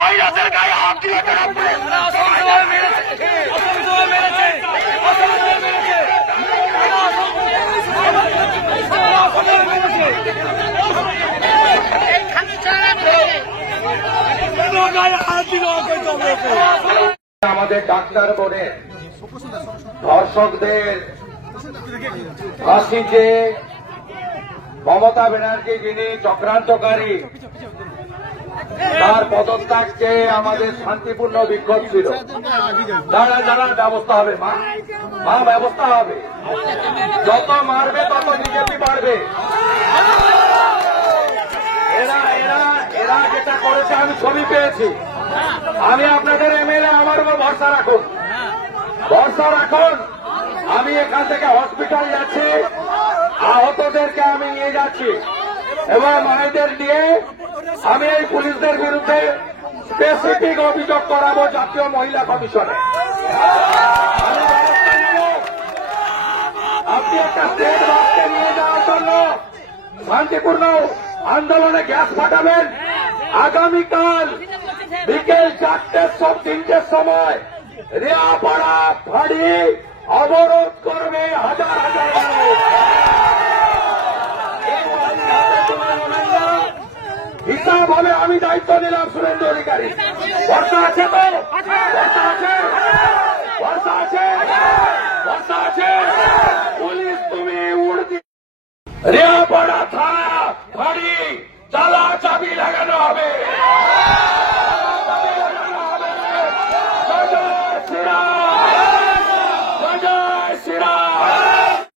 মহিলাদের গায়ে হাত দিয়ে তারা আমাদের ডাক্তার বলে ধর্ষকদের ফাঁসি যে মমতা ব্যানার্জি যিনি চক্রান্তকারী তার পদত্যাগ চেয়ে আমাদের শান্তিপূর্ণ বিক্ষোভ ছিল। যারা যারা ব্যবস্থা হবে মা ব্যবস্থা হবে, যত মারবে তত বিজেপি বাড়বে। এরা যেটা করেছে আমি ছবি পেয়েছি। আমি আপনাদের এমএলএ, আমার উপর ভরসা রাখুন, ভরসা রাখুন। আমি এখান থেকে হসপিটাল যাচ্ছি, আহতদেরকে আমি নিয়ে যাচ্ছি এবং মায়েদের নিয়ে আমি এই পুলিশদের বিরুদ্ধে স্পেসিফিক অভিযোগ করাবো জাতীয় মহিলা কমিশনে। আপনি একটা স্টেট বাসকে নিয়ে যাওয়ার জন্য শান্তিপূর্ণ আন্দোলনে গ্যাস পাঠাবেন। আগামীকাল বিকেল 4-3টের সময় রেয়াপাড়া ফাঁড়ি অবরোধ করবে হাজার হাজার মানুষ। হিসাব হবে, আমি দায়িত্ব নিলাম সুরেন্দ্র অধিকারী। ভরসা আছে তো? ভরসা আছে, ভরসা আছে, ভরসা আছে। পুলিশ তুমি উড়তি রেয়াপাড়া থানা ফাঁড়ি